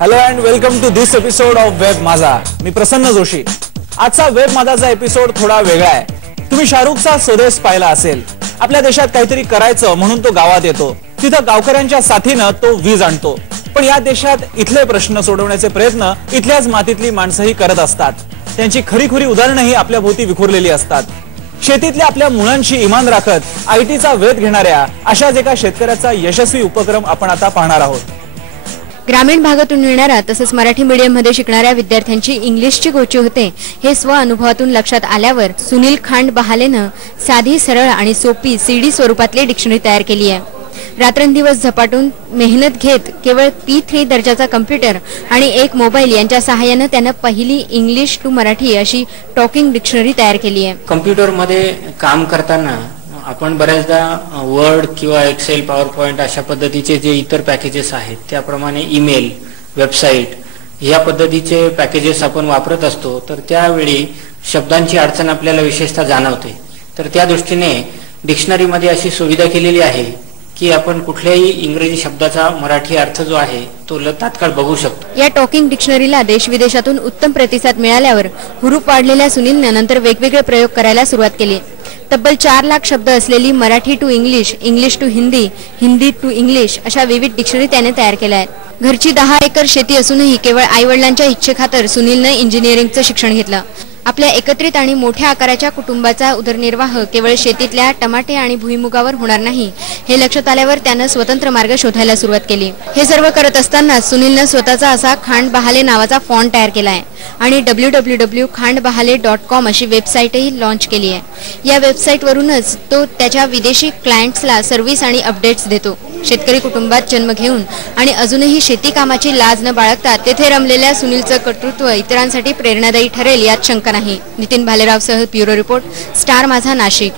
Hello and welcome to this episode of web Majha. मी प्रसन्न जोशी. आजचा web माझाचा episode थोडा वेगळा आहे. तुम्ही शाहरुखचा स्वदेश पाहिला असेल. आपल्या देशात काहीतरी करायचं म्हणून तो गावात येतो. तिथं गावकऱ्यांच्या साथीनं तो वीज आणतो. पण या देशात इथले प्रश्न सोडवण्याचे प्रयत्न इथल्याच मातीतली माणसंही करत असतात. त्यांची खरी उदाहरणंही आपल्या भोवती विखुरलेली असतात. शेतीतल्या आपल्या मुलांशी इमान राखत आयटीचा वेध घेणाऱ्या अशाच एका शेतकऱ्याचा यशस्वी उपक्रम आपण आता पाहणार आहोत. ग्रामीण भागातून मिळणाऱ्या तसेच मराठी मीडियम मध्ये शिकणाऱ्या विद्यार्थ्यांची इंग्लिशची गोची होते हे स्व अनुभवातून लक्षात आल्यावर सुनील खांड बहालेनं साधी, सरळ आणि सोपी सीडी स्वरूपातली डिक्शनरी तयार केली आहे. रात्रंदिवस झपाटून मेहनत घेत केवळ P3 दर्जाचा कम्प्युटर आणि एक मोबाईल यांच्या सहाय्याने त्यानं पहिली इंग्लिश टू मराठी अशी टॉकिंग डिक्शनरी तयार केली आहे. कम्प्युटरमध्ये काम करताना आपण बऱ्याचदा वर्ड किंवा एक्सेल, पॉवर पॉइंट अशा पद्धतीचे जे इतर पॅकेजेस आहेत त्याप्रमाणे ईमेल, वेबसाईट या पद्धतीचे पॅकेजेस आपण वापरत असतो. तर त्यावेळी शब्दांची अडचण आपल्याला विशेषतः जाणवते. तर त्या दृष्टीने डिक्शनरीमध्ये अशी सुविधा केलेली आहे की आपण कुठल्याही इंग्रजी शब्दाचा मराठी अर्थ जो आहे तो तात्काळ बघू शकतो. या टॉकिंग डिक्शनरीला देश विदेशातून उत्तम प्रतिसाद मिळाल्यावर हुरूप वाढलेल्या सुनीलने नंतर वेगवेगळे प्रयोग करायला सुरुवात केली. तब्बल 4 लाख शब्द असलेली Marathi to English, English to Hindi, Hindi to English अशा विविध डिक्शनरी त्याने तयार केल्या आहेत. घरची 10 एकर शेती असूनही केवळ आईवडिलांच्या इच्छेखातर सुनीलने इंजिनिअरिंगचं शिक्षण घेतलं. आपल्या एकत्रित आणि मोठ्या आकाराच्या कुटुंबाचा उदरनिर्वाह केवळ शेतीतल्या टमाटे आणि भुईमुगावर होणार नाही हे लक्षात आल्यावर त्यानं स्वतंत्र मार्ग शोधायला सुरुवात केली. हे सर्व करत असताना सुनीलनं स्वतःचा असा खांड बहाले नावाचा फॉन्ट तयार केला आहे आणि www.khandbahale.com अशी वेबसाईटही लॉन्च केली आहे. या वेबसाईटवरूनच तो त्याच्या विदेशी क्लायंट्सला सर्व्हिस आणि अपडेट्स देतो. शेतकरी कुटुंबात जन्म घेऊन आणि अजूनही शेती कामाची लाज न बाळगता तेथे रमलेल्या सुनीलचं कर्तृत्व इतरांसाठी प्रेरणादायी ठरेल यात शंका नाही. नितीन भालेरावसह ब्युरो रिपोर्ट, स्टार माझा, नाशिक.